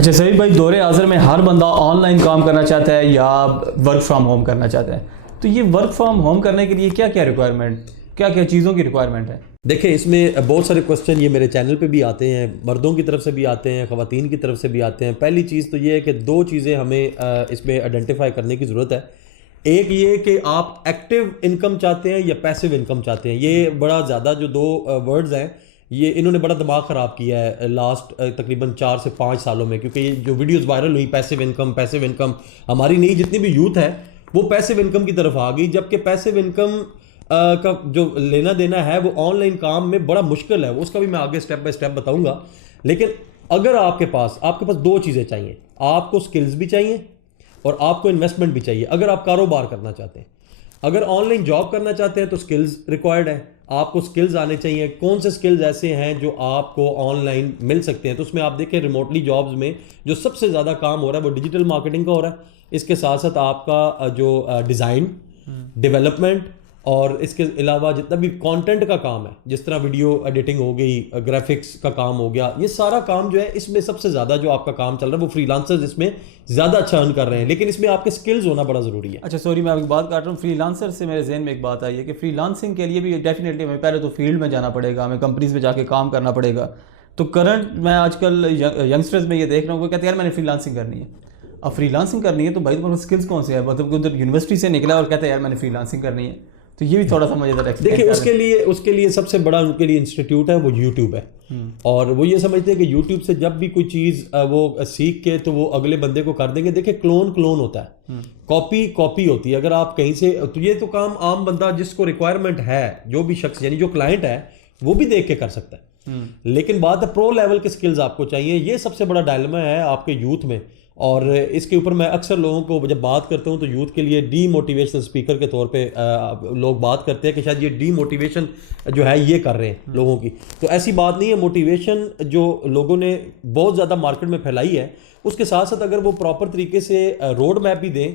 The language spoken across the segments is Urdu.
اچھا سبیل بھائی، دور حاضر میں ہر بندہ آن لائن کام کرنا چاہتا ہے یا ورک فرام ہوم کرنا چاہتا ہے، تو یہ ورک فرام ہوم کرنے کے لیے کیا کیا ریکوائرمنٹ، کیا کیا چیزوں کی ریکوائرمنٹ ہے؟ دیکھیں اس میں بہت سارے کوسچن یہ میرے چینل پہ بھی آتے ہیں، مردوں کی طرف سے بھی آتے ہیں، خواتین کی طرف سے بھی آتے ہیں۔ پہلی چیز تو یہ ہے کہ دو چیزیں ہمیں اس میں آئیڈینٹیفائی کرنے کی ضرورت ہے۔ ایک یہ کہ آپ ایکٹیو انکم چاہتے ہیں یا پیسیو انکم چاہتے ہیں۔ یہ بڑا زیادہ جو دو ورڈز ہیں، یہ انہوں نے بڑا دماغ خراب کیا ہے لاسٹ تقریباً 4 سے 5 سالوں میں، کیونکہ یہ جو ویڈیوز وائرل ہوئی پیسیو انکم، ہماری نہیں جتنی بھی یوتھ ہے وہ پیسیو انکم کی طرف آ گئی، جبکہ پیسیو انکم کا جو لینا دینا ہے وہ آن لائن کام میں بڑا مشکل ہے، اس کا بھی میں آگے سٹیپ بائی سٹیپ بتاؤں گا۔ لیکن اگر آپ کے پاس دو چیزیں چاہیے، آپ کو سکلز بھی چاہیے اور آپ کو انویسٹمنٹ بھی چاہیے۔ اگر آپ کاروبار کرنا چاہتے ہیں، اگر آن لائن جاب کرنا چاہتے ہیں تو سکلز ریکوائرڈ ہے، آپ کو سکلز آنے چاہیے۔ کون سے سکلز ایسے ہیں جو آپ کو آن لائن مل سکتے ہیں؟ تو اس میں آپ دیکھیں ریموٹلی جابز میں جو سب سے زیادہ کام ہو رہا ہے وہ ڈیجیٹل مارکیٹنگ کا ہو رہا ہے۔ اس کے ساتھ ساتھ آپ کا جو ڈیزائن، ڈیولپمنٹ اور اس کے علاوہ جتنا بھی کانٹینٹ کا کام ہے، جس طرح ویڈیو ایڈیٹنگ ہو گئی، گرافکس کا کام ہو گیا، یہ سارا کام جو ہے اس میں سب سے زیادہ جو آپ کا کام چل رہا ہے وہ فری لانسرز اس میں زیادہ اچھا ارن کر رہے ہیں، لیکن اس میں آپ کے سکلز ہونا بڑا ضروری ہے۔ اچھا سوری میں آپ کی بات کر رہا ہوں، فری لانسر سے میرے ذہن میں ایک بات آئی ہے کہ فری لانسنگ کے لیے بھی ڈیفینیٹلی ہمیں پہلے تو فیلڈ میں جانا پڑے گا، ہمیں کمپنیز میں جا کے کام کرنا پڑے گا۔ تو کرنٹ میں آج کل ینگسٹرز میں یہ دیکھ رہا ہوں، وہ کہتے ہیں یار میں نے فری لانسنگ کرنی ہے۔ اب فری لانسنگ کرنی ہے تو بھائی تمہارے سکلز کون سے ہیں؟ مطلب کہ ادھر یونیورسٹی سے نکلا اور کہتا ہے یار میں نے فری لانسنگ کرنی ہے، تو یہ بھی تھوڑا سا مجھے دیکھیں اس کے لیے سب سے بڑا ان کے لیے انسٹیٹیوٹ ہے وہ یوٹیوب ہے، اور وہ یہ سمجھتے ہیں کہ یوٹیوب سے جب بھی کوئی چیز وہ سیکھ کے تو وہ اگلے بندے کو کر دیں گے۔ دیکھیں کلون ہوتا ہے، کاپی ہوتی ہے۔ اگر آپ کہیں سے، تو یہ تو کام عام بندہ جس کو ریکوائرمنٹ ہے، جو بھی شخص یعنی جو کلائنٹ ہے وہ بھی دیکھ کے کر سکتا ہے، لیکن بات ہے پرو لیول کے سکلز آپ کو چاہیے۔ یہ سب سے بڑا ڈائلما ہے آپ کے یوتھ میں، اور اس کے اوپر میں اکثر لوگوں کو جب بات کرتا ہوں تو یوتھ کے لیے ڈی موٹیویشن اسپیکر کے طور پہ لوگ بات کرتے ہیں کہ شاید یہ ڈی موٹیویشن جو ہے یہ کر رہے ہیں لوگوں کی، تو ایسی بات نہیں ہے۔ موٹیویشن جو لوگوں نے بہت زیادہ مارکیٹ میں پھیلائی ہے، اس کے ساتھ ساتھ اگر وہ پراپر طریقے سے روڈ میپ بھی دیں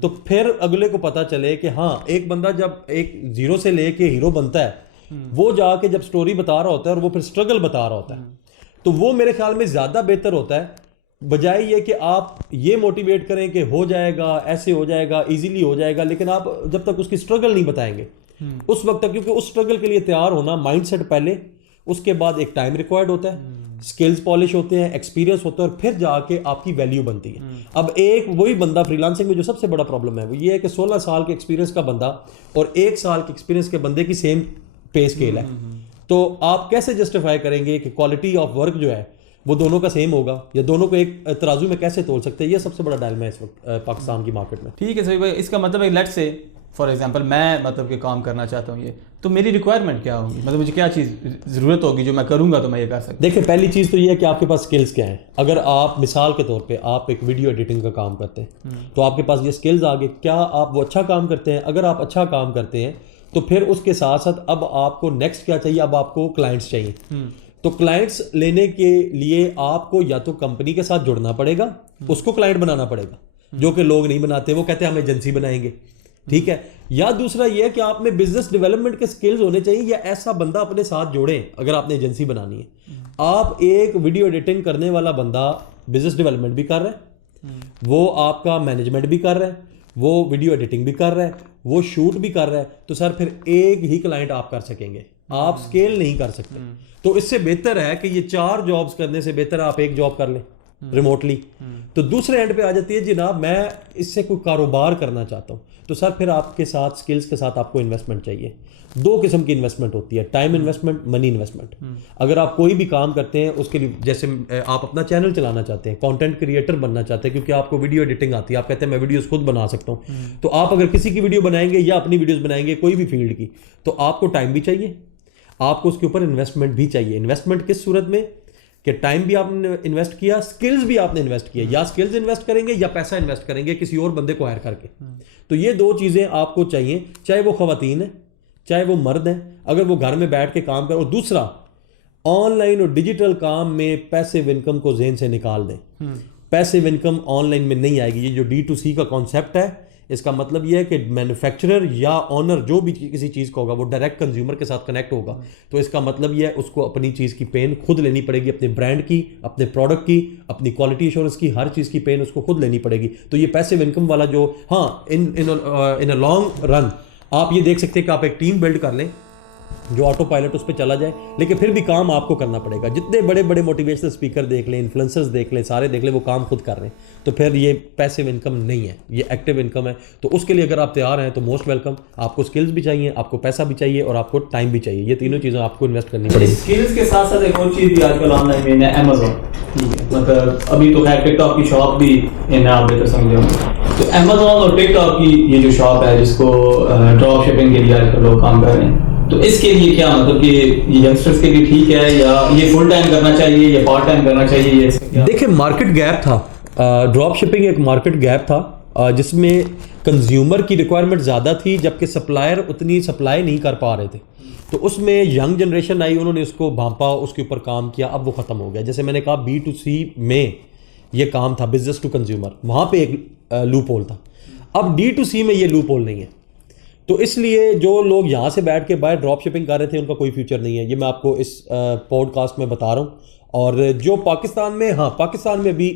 تو پھر اگلے کو پتہ چلے کہ ہاں ایک بندہ جب ایک زیرو سے لے کے ہیرو بنتا ہے، وہ جا کے جب سٹوری بتا رہا ہوتا ہے اور وہ پھر سٹرگل بتا رہا ہوتا ہے، تو وہ میرے خیال میں زیادہ بہتر ہوتا ہے، بجائے یہ کہ آپ یہ موٹیویٹ کریں کہ ہو جائے گا، ایسے ہو جائے گا، ایزیلی ہو جائے گا، لیکن آپ جب تک اس کی سٹرگل نہیں بتائیں گے اس وقت تک، کیونکہ اس سٹرگل کے لیے تیار ہونا مائنڈ سیٹ پہلے، اس کے بعد ایک ٹائم ریکوائرڈ ہوتا ہے، سکلز پالش ہوتے ہیں، ایکسپیرینس ہوتا ہے، اور پھر جا کے آپ کی ویلیو بنتی ہے۔ اب ایک وہی بندہ فری لانسنگ میں جو سب سے بڑا پرابلم ہے وہ یہ ہے کہ 16 سال کے ایکسپیرینس کا بندہ اور 1 سال کے ایکسپیرینس کے بندے کی سیم پے اسکیل ہے، تو آپ کیسے جسٹیفائی کریں گے کہ کوالٹی آف ورک جو ہے وہ دونوں کا سیم ہوگا، یا دونوں کو ایک ترازو میں کیسے تول سکتے ہیں؟ یہ سب سے بڑا ڈائلما ہے اس وقت پاکستان کی مارکیٹ میں۔ ٹھیک ہے صحیح بھائی، اس کا مطلب ہے لیٹ سے فار ایگزامپل میں مطلب کہ کام کرنا چاہتا ہوں، یہ تو میری ریکوائرمنٹ کیا ہوگی؟ مطلب مجھے کیا چیز ضرورت ہوگی جو میں کروں گا تو میں یہ کر سکتا؟ دیکھیں پہلی چیز تو یہ ہے کہ آپ کے پاس سکلز کیا ہیں۔ اگر آپ مثال کے طور پہ آپ ایک ویڈیو ایڈیٹنگ کا کام کرتے ہیں تو آپ کے پاس یہ سکلز آ گئے، کیا آپ وہ اچھا کام کرتے ہیں؟ اگر آپ اچھا کام کرتے ہیں تو پھر اس کے ساتھ ساتھ اب آپ کو نیکسٹ کیا چاہیے؟ اب آپ کو کلائنٹس چاہیے، تو کلائنٹس لینے کے لیے آپ کو یا تو کمپنی کے ساتھ جڑنا پڑے گا، اس کو کلائنٹ بنانا پڑے گا، جو کہ لوگ نہیں بناتے، وہ کہتے ہیں ہم ایجنسی بنائیں گے، ٹھیک ہے۔ یا دوسرا یہ ہے کہ آپ میں بزنس ڈیولپمنٹ کے سکلز ہونے چاہیے، یا ایسا بندہ اپنے ساتھ جوڑیں اگر آپ نے ایجنسی بنانی ہے۔ آپ ایک ویڈیو ایڈیٹنگ کرنے والا بندہ بزنس ڈیولپمنٹ بھی کر رہا ہے، وہ آپ کا مینجمنٹ بھی کر رہا ہے، وہ ویڈیو ایڈیٹنگ بھی کر رہا ہے، وہ شوٹ بھی کر رہا ہے، تو سر پھر ایک ہی کلائنٹ آپ کر سکیں گے، آپ سکیل نہیں کر سکتے۔ تو اس سے بہتر ہے کہ یہ 4 جابز کرنے سے بہتر آپ ایک جاب کر لیں ریموٹلی۔ تو دوسرے اینڈ پہ آ جاتی ہے جناب میں اس سے کوئی کاروبار کرنا چاہتا ہوں، تو سر پھر آپ کے ساتھ سکلز کے ساتھ آپ کو انویسٹمنٹ چاہیے۔ 2 قسم کی انویسٹمنٹ ہوتی ہے، ٹائم انویسٹمنٹ، منی انویسٹمنٹ۔ اگر آپ کوئی بھی کام کرتے ہیں اس کے لیے، جیسے آپ اپنا چینل چلانا چاہتے ہیں، کانٹینٹ کریٹر بننا چاہتے ہیں، کیونکہ آپ کو ویڈیو ایڈیٹنگ آتی ہے، آپ کہتے ہیں میں ویڈیوز خود بنا سکتا ہوں، تو آپ اگر کسی کی ویڈیو بنائیں گے یا اپنی ویڈیوز بنائیں گے کوئی بھی فیلڈ کی، تو آپ کو ٹائم بھی چاہیے، آپ کو اس کے اوپر انویسٹمنٹ بھی چاہیے۔ انویسٹمنٹ کس صورت میں کہ ٹائم بھی آپ نے انویسٹ کیا، سکلز بھی آپ نے انویسٹ کیا، یا سکلز انویسٹ کریں گے یا پیسہ انویسٹ کریں گے کسی اور بندے کو ہائر کر کے، تو یہ 2 چیزیں آپ کو چاہیے، چاہے وہ خواتین ہیں چاہے وہ مرد ہیں، اگر وہ گھر میں بیٹھ کے کام کریں۔ اور دوسرا، آن لائن اور ڈیجیٹل کام میں پیسیو انکم کو ذہن سے نکال دیں، پیسیو انکم آن لائن میں نہیں آئے گی۔ یہ جو D2C کا کانسیپٹ ہے اس کا مطلب یہ ہے کہ مینوفیکچرر یا آنر جو بھی کسی چیز کا ہوگا وہ ڈائریکٹ کنزیومر کے ساتھ کنیکٹ ہوگا, تو اس کا مطلب یہ ہے اس کو اپنی چیز کی پین خود لینی پڑے گی, اپنے برانڈ کی, اپنے پروڈکٹ کی, اپنی کوالٹی ایشورنس کی, ہر چیز کی پین اس کو خود لینی پڑے گی. تو یہ پیسیو انکم والا جو, ہاں ان اے لانگ رن آپ یہ دیکھ سکتے ہیں کہ آپ ایک ٹیم بلڈ کر لیں جو آٹو پائلٹ اس پہ چلا جائے, لیکن پھر بھی کام آپ کو کرنا پڑے گا. جتنے بڑے بڑے موٹیویشنل اسپیکر دیکھ لیں, انفلوئنسرز دیکھ لیں, سارے دیکھ لیں, وہ کام خود کر رہے ہیں. تو پھر یہ پیسیو انکم نہیں ہے, یہ ایکٹیو انکم ہے. تو اس کے لیے اگر آپ تیار ہیں تو موسٹ ویلکم. آپ کو اسکلز بھی چاہیے, آپ کو پیسہ بھی چاہیے, اور آپ کو ٹائم بھی چاہیے. یہ تینوں چیزیں آپ کو انویسٹ کرنی پڑے گی. اسکلز کے ساتھ ساتھ ایک اور چیز بھی آج کل آن لائن مین ہے, امیزون. ٹھیک ہے, مطلب ابھی تو خیر ٹک ٹاک کی شاپ بھی ان آپ بہتر سمجھے ہوں گے. تو امیزون اور ٹک ٹاک کی یہ جو شاپ ہے جس کو ڈراپ شپنگ کے لیے آج کل لوگ کام کر رہے ہیں, تو اس کے لیے کیا مطلب کہ یہ ینگسٹرز کے لیے ٹھیک ہے یا یہ فل ٹائم کرنا چاہیے یا پارٹ ٹائم کرنا چاہیے؟ دیکھیں مارکیٹ گیپ تھا, ڈراپ شپنگ ایک مارکیٹ گیپ تھا جس میں کنزیومر کی ریکوائرمنٹ زیادہ تھی جبکہ سپلائر اتنی سپلائی نہیں کر پا رہے تھے. تو اس میں ینگ جنریشن آئی, انہوں نے اس کو بھانپا, اس کے اوپر کام کیا, اب وہ ختم ہو گیا. جیسے میں نے کہا B2C میں یہ کام تھا, بزنس ٹو کنزیومر, وہاں پہ ایک لوپ ہول تھا. اب D2C میں یہ لوپ ہول نہیں ہے. تو اس لیے جو لوگ یہاں سے بیٹھ کے باہر ڈراپ شپنگ کر رہے تھے ان کا کوئی فیوچر نہیں ہے. یہ میں آپ کو اس پوڈ کاسٹ میں بتا رہا ہوں. اور جو پاکستان میں, ہاں پاکستان میں بھی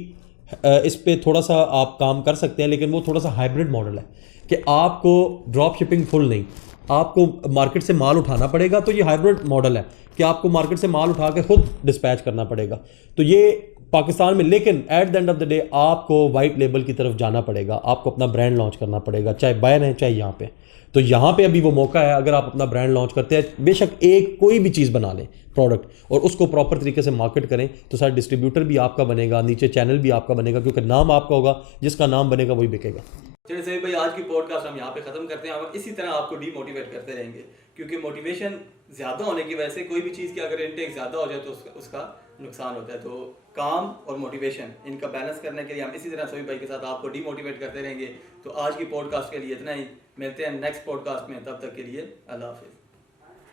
اس پہ تھوڑا سا آپ کام کر سکتے ہیں, لیکن وہ تھوڑا سا ہائبرڈ ماڈل ہے کہ آپ کو ڈراپ شپنگ فل نہیں, آپ کو مارکیٹ سے مال اٹھانا پڑے گا. تو یہ ہائبرڈ ماڈل ہے کہ آپ کو مارکیٹ سے مال اٹھا کے خود ڈسپیچ کرنا پڑے گا. تو یہ پاکستان میں, لیکن at the end of the day آپ کو وائٹ لیبل کی طرف جانا پڑے گا, آپ کو اپنا برانڈ لانچ کرنا پڑے گا, چاہے باہر ہے چاہے یہاں پہ. تو یہاں پہ ابھی وہ موقع ہے, اگر آپ اپنا برانڈ لانچ کرتے ہیں, بے شک ایک کوئی بھی چیز بنا لیں پروڈکٹ, اور اس کو پراپر طریقے سے مارکیٹ کریں, تو سارا ڈسٹریبیوٹر بھی آپ کا بنے گا, نیچے چینل بھی آپ کا بنے گا, کیونکہ نام آپ کا ہوگا, جس کا نام بنے گا وہی بکے گا. چلیے سعید بھائی, آج کی پوڈ کاسٹ ہم یہاں پہ ختم کرتے ہیں, اور اسی طرح آپ کو ڈی موٹیویٹ کرتے رہیں گے, کیونکہ موٹیویشن زیادہ ہونے کی وجہ سے کوئی بھی چیز کی اگر انٹیک زیادہ ہو جائے تو اس کا نقصان ہوتا ہے. تو کام اور موٹیویشن ان کا بیلنس کرنے کے لیے ہم اسی طرح سعید بھائی کے ساتھ آپ کو ڈی موٹیویٹ کرتے رہیں گے. تو آج کی پوڈ کاسٹ کے لیے اتنا ہی, ملتے ہیں نیکسٹ پوڈ کاسٹ میں, تب تک کے لیے اللہ حافظ.